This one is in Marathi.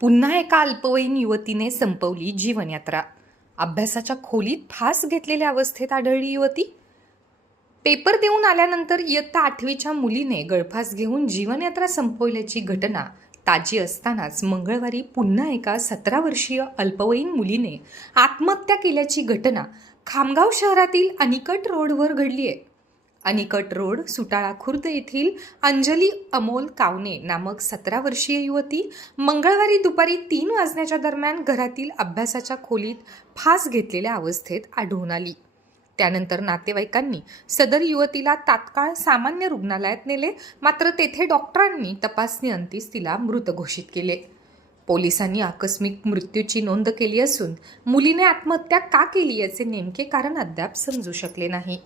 पुन्हा एका अल्पवयीन युवतीने संपवली जीवनयात्रा. अभ्यासाच्या खोलीत फास घेतलेल्या अवस्थेत आढळली युवती. पेपर देऊन आल्यानंतर इयत्ता आठवीच्या मुलीने गळफास घेऊन जीवनयात्रा संपवल्याची घटना ताजी असतानाच मंगळवारी पुन्हा एका सतरा वर्षीय अल्पवयीन मुलीने आत्महत्या केल्याची घटना खामगाव शहरातील अनिकट रोडवर घडली आहे अनिकट रोड सुटाळा खुर्द येथील अंजली अमोल कावने नामक सतरा वर्षीय युवती मंगळवारी दुपारी तीन वाजण्याच्या दरम्यान घरातील अभ्यासाच्या खोलीत फास घेतलेल्या अवस्थेत आढळून आली. त्यानंतर नातेवाईकांनी सदर युवतीला तात्काळ सामान्य रुग्णालयात नेले मात्र तेथे डॉक्टरांनी तपासणी अंतीस तिला मृत घोषित केले. पोलिसांनी आकस्मिक मृत्यूची नोंद केली असून मुलीने आत्महत्या का केली याचे नेमके कारण अद्याप समजू शकले नाही.